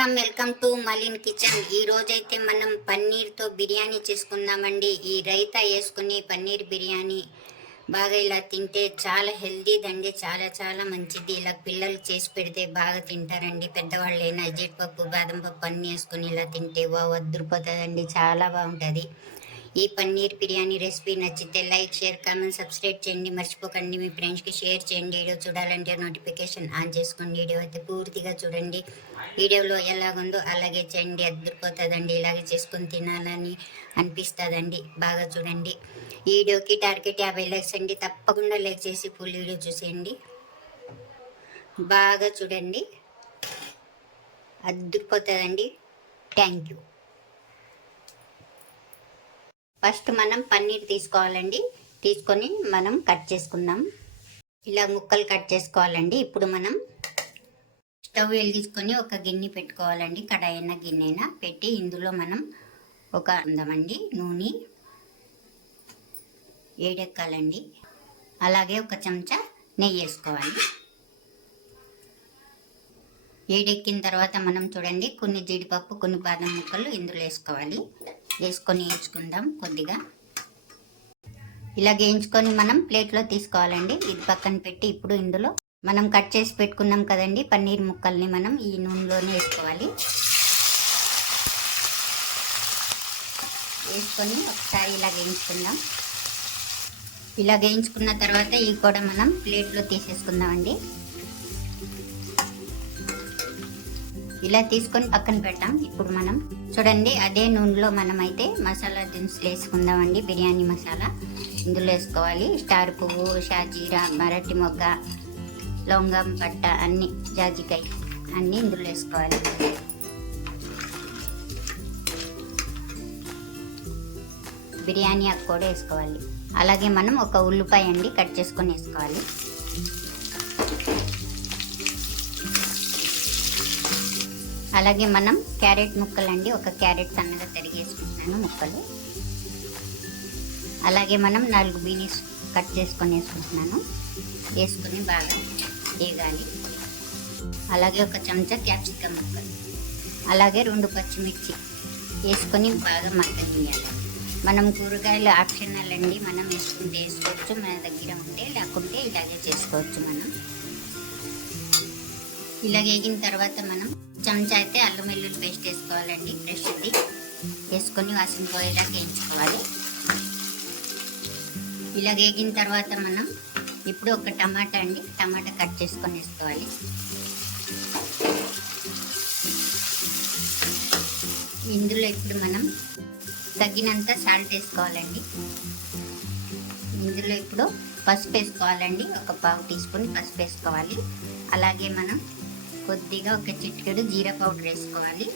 Welcome welcome to Malin kitchen. ఈ రోజైతే మనం పన్నీర్తో బిర్యానీ చేసుకుందామండి. ఈ రైతా వేసుకుని పన్నీర్ బిర్యానీ బాగా ఇలా తింటే చాలా హెల్దీదండి చాలా చాలా మంచిది. ఇలా పిల్లలు చేసి పెడితే బాగా తింటారండి. పెద్దవాళ్ళైనా జీడిపప్పు బాదం పప్పు అన్నీ వేసుకుని ఇలా తింటే వా చాలా బాగుంటుంది. ఈ పన్నీర్ బిర్యానీ రెసిపీ నచ్చితే లైక్ షేర్ కామెంట్ సబ్స్క్రైబ్ చేయండి. మర్చిపోకండి మీ ఫ్రెండ్స్కి షేర్ చేయండి. వీడియో చూడాలంటే నోటిఫికేషన్ ఆన్ చేసుకోండి వీడియో అయితే పూర్తిగా చూడండి. వీడియోలో ఎలాగుందో అలాగే చేయండి. అద్దరిపోతుందండి. ఇలాగే చేసుకొని తినాలని అనిపిస్తుందండి. బాగా చూడండి. ఈ వీడియోకి టార్గెట్ యాభై లైక్స్ అండి. తప్పకుండా లైక్ చేసి ఫుల్ వీడియో చూసేయండి. బాగా చూడండి. అద్దరిపోతుందండి. Thank you. ఫస్ట్ మనం పన్నీర్ తీసుకోవాలండి. తీసుకొని మనం కట్ చేసుకుందాం. ఇలా ముక్కలు కట్ చేసుకోవాలండి. ఇప్పుడు మనం స్టవ్ వెలిగించుకొని ఒక గిన్నె పెట్టుకోవాలండి. కడాయినా గిన్నెనా పెట్టి ఇందులో మనం ఒక అందమండి. నూనె ఏడెక్కాలండి. అలాగే ఒక చెంచా నెయ్యి వేసుకోవాలి. ఏడెక్కిన తర్వాత మనం చూడండి కొన్ని జీడిపప్పు కొన్ని బాదం ముక్కలు ఇందులో వేసుకోవాలి. వేసుకొని వేయించుకుందాం కొద్దిగా. ఇలా వేయించుకొని మనం ప్లేట్లో తీసుకోవాలండి. ఇది పక్కన పెట్టి ఇప్పుడు ఇందులో మనం కట్ చేసి పెట్టుకున్నాం కదండి పన్నీర్ ముక్కల్ని మనం ఈ నూనెలోనే వేసుకోవాలి. వేసుకొని ఒకసారి ఇలా వేయించుకుందాం. ఇలా వేయించుకున్న తర్వాత ఇవి కూడా మనం ప్లేట్లో తీసేసుకుందామండి. ఇలా తీసుకొని పక్కన పెట్టాం ఇప్పుడు మనం చూడండి అదే నూనెలో మనం అయితే మసాలా దినుసులు వేసుకుందామండి బిర్యానీ మసాలా. ఇందులో వేసుకోవాలి. స్టార్ పువ్వు షాజీరా మరటి మొగ్గ లవంగం పట్ట అన్ని జాజికాయ అన్నీ ఇందులో వేసుకోవాలి. బిర్యానీ ఆకు కూడా వేసుకోవాలి. అలాగే మనం ఒక ఉల్లిపాయ అండి కట్ చేసుకొని వేసుకోవాలి. అలాగే మనం క్యారెట్ ముక్కలు అండి ఒక క్యారెట్ సన్నగా తరిగేసుకుంటున్నాను ముక్కలు. అలాగే మనం నాలుగు బీనీస్ కట్ చేసుకొని వేసుకుంటున్నాను. వేసుకొని బాగా వేగాలి. అలాగే ఒక చెంచా క్యాప్సికమ్ ముక్కలు. అలాగే రెండు పచ్చిమిర్చి వేసుకొని బాగా మగ్గనియాలి మనం కూరగాయలు ఆప్షనల్ అండి మనం వేసుకుంటే వేసుకోవచ్చు మన దగ్గర ఉంటే లేకుంటే ఇలాగే చేసుకోవచ్చు మనం. ఇలా వేగిన తర్వాత మనం చెంచా అయితే అల్లం వెల్లుల్లి పేస్ట్ వేసుకోవాలండి ఫ్రెష్ ఇది వేసుకొని వాసన పోయేలాగా వేయించుకోవాలి. ఇలా వేగిన తర్వాత మనం ఇప్పుడు ఒక టమాటా అండి టమాటా కట్ చేసుకొని వేసుకోవాలి. ఇందులో ఇప్పుడు మనం తగినంత సాల్ట్ వేసుకోవాలండి. ఇందులో ఇప్పుడు పసుపు వేసుకోవాలండి ఒక పావు టీ స్పూన్ పసుపు వేసుకోవాలి. అలాగే మనం కొద్దిగా ఒక చిటికెడు జీరా పౌడర్ వేసుకోవాలి.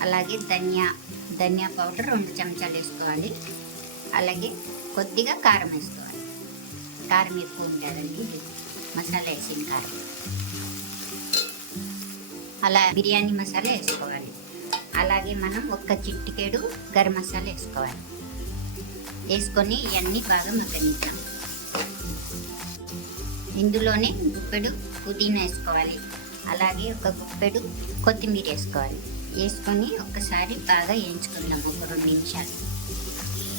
అలాగే ధనియా ధనియా పౌడర్ రెండు చెంచాలు వేసుకోవాలి. అలాగే కొద్దిగా కారం వేసుకోవాలి. కారం ఎక్కువ ఉంటుందండి. మసాలా వేసిన కారం. అలా బిర్యానీ మసాలా వేసుకోవాలి. అలాగే మనం ఒక్క చిట్టికేడు గరం మసాలా వేసుకోవాలి. వేసుకొని ఇవన్నీ బాగా మగ్గనిద్దాం. ఇందులోనే ఇప్పుడు పుదీనా వేసుకోవాలి. అలాగే ఒక గుప్పెడు కొత్తిమీర వేసుకోవాలి. వేసుకొని ఒకసారి బాగా వేయించుకుందాం ఒక రెండు నిమిషాలు.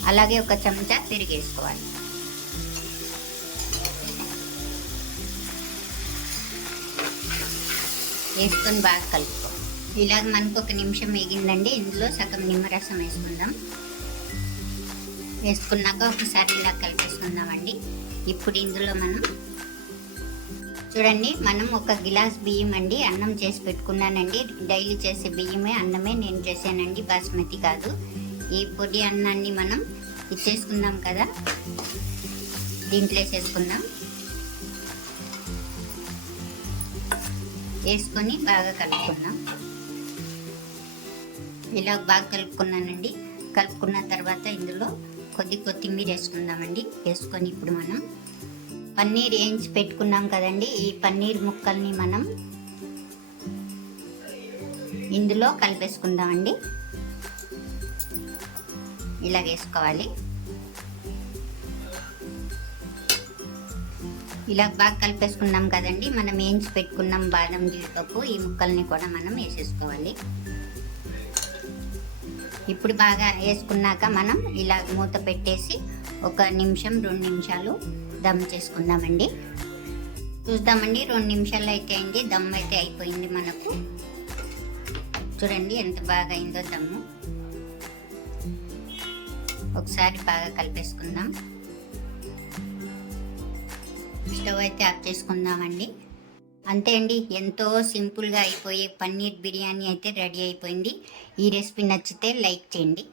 అలాగే ఒక చెంచా పెరుగు వేసుకోవాలి. వేసుకొని బాగా కలుపుకోవాలి. ఇలాగ మనకు ఒక నిమిషం వేగిందండి. ఇందులో సగం నిమ్మరసం వేసుకుందాం. వేసుకున్నాక ఒకసారి ఇలా కలిపేసుకుందామండి. ఇప్పుడు ఇందులో మనం చూడండి మనం ఒక గిలాస్ బియ్యం అండి అన్నం చేసి పెట్టుకున్నానండి. డైలీ చేసే బియ్యమే అన్నమే నేను చేశానండి బాస్మతి కాదు. ఈ పొడి అన్నాన్ని మనం ఇచ్చేసుకుందాం కదా. దీంట్లో వేసేసుకుందాం. వేసుకొని బాగా కలుపుకుందాం. ఇలా బాగా కలుపుకున్నానండి. కలుపుకున్న తర్వాత ఇందులో కొద్ది కొత్తిమీర వేసుకుందామండి. వేసుకొని ఇప్పుడు మనం పన్నీర్ వేయించి పెట్టుకున్నాం కదండి. ఈ పన్నీర్ ముక్కల్ని మనం ఇందులో కలిపేసుకుందామండి. ఇలా వేసుకోవాలి. ఇలా బాగా కలిపేసుకున్నాం కదండి. మనం వేయించి పెట్టుకున్నాం బాదం జీడిపప్పు. ఈ ముక్కల్ని కూడా మనం వేసేసుకోవాలి. ఇప్పుడు బాగా వేసుకున్నాక మనం ఇలా మూత పెట్టేసి ఒక నిమిషం రెండు నిమిషాలు దమ్ చేసుకుందామండి. చూద్దామండి రెండు నిమిషాలు అయితే అయింది దమ్ అయితే అయిపోయింది మనకు. చూడండి ఎంత బాగా అయిందో దమ్ము. ఒకసారి బాగా కలిపేసుకుందాం. స్టవ్ అయితే ఆఫ్ చేసుకుందామండి. అంతే అండి ఎంతో సింపుల్గా అయిపోయే పన్నీర్ బిర్యానీ అయితే రెడీ అయిపోయింది. ఈ రెసిపీ నచ్చితే లైక్ చేయండి.